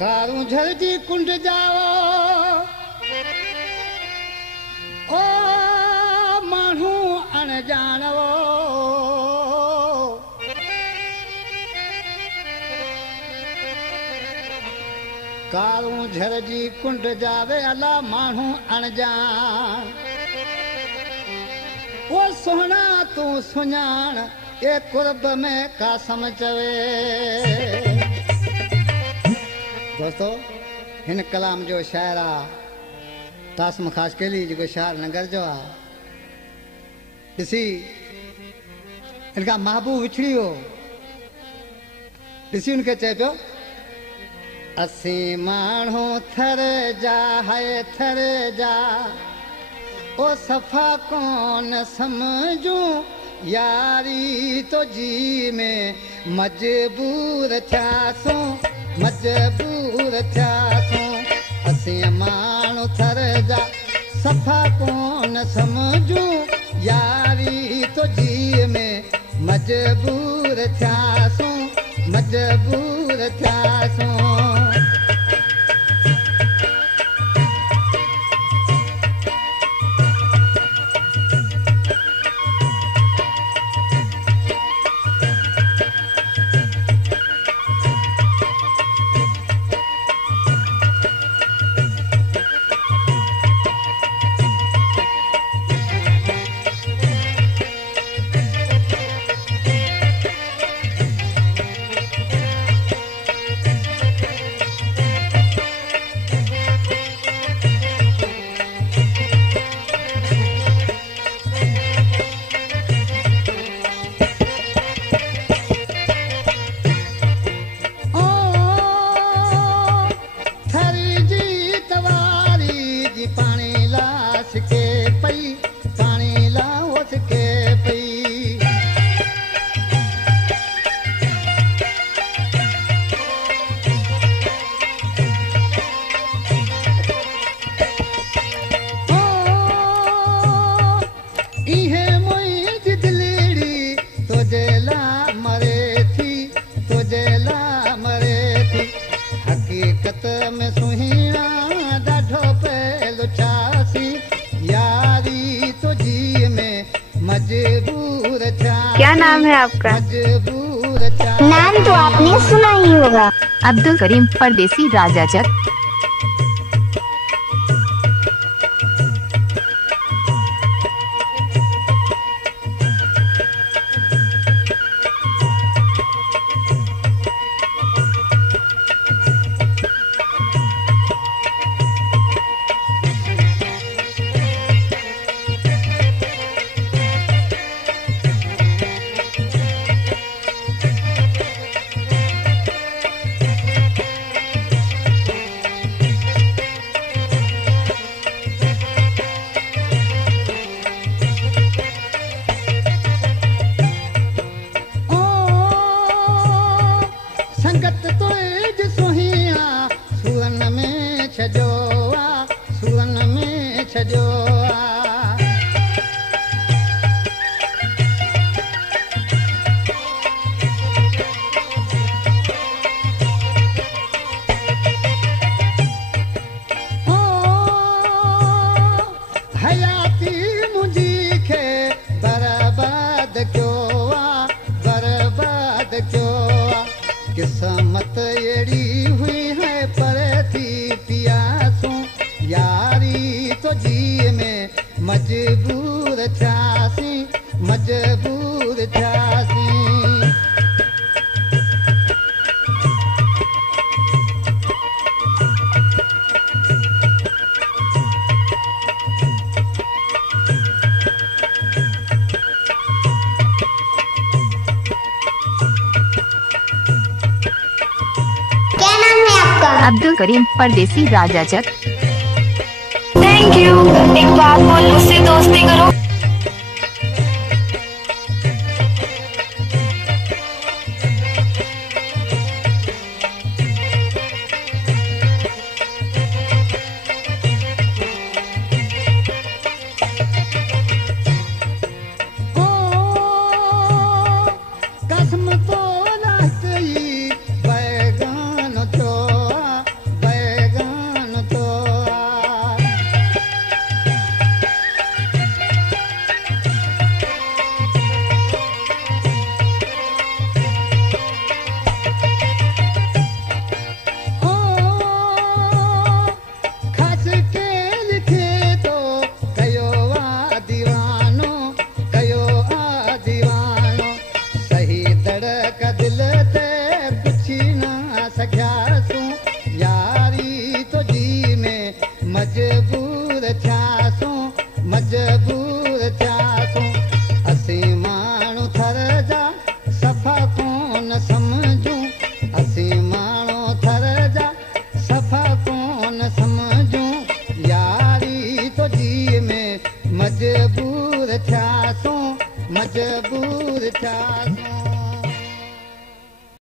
कारू झलजी कुंड जाओ ओ मानू अनजानो कारू झलजी कुंड जावे अला मानू अनजान वो सोना तू सुञाण ए कुर्ब में कासम चवे। दोस्तों हिन कलाम जो शायर आ तासम खासकेली जो शायर नगर जो आ ॾिसी इनका महबूब विछड़ी हो ॾिसी उनके चए पियो असी माण्हू थर जा है थर जा ओ सफ़ा कोन समझूं यारी तो जी में मजबूर थियासूं मजबूर थियासूं असी माण्हू थर जा सफ़ा कोन समझूं यारी तो जी में मजबूर थियासूं मजबूर थियासूं। क्या नाम है आपका? नाम तो आपने सुना ही होगा। अब्दुल करीम परदेसी राजा चक। किस्मत एड़ी हुई है पर थी पियासूं यारी तो जी में मजबूर थियासी मजबूर थियासी। अब्दुल करीम परदेसी राजा चक। Thank you. एक बात बोल, मुझसे दोस्ती करो। कसम तो ना कई बैगान मजबूरीअ में मजबूर थियासूं मजबूर थियासूं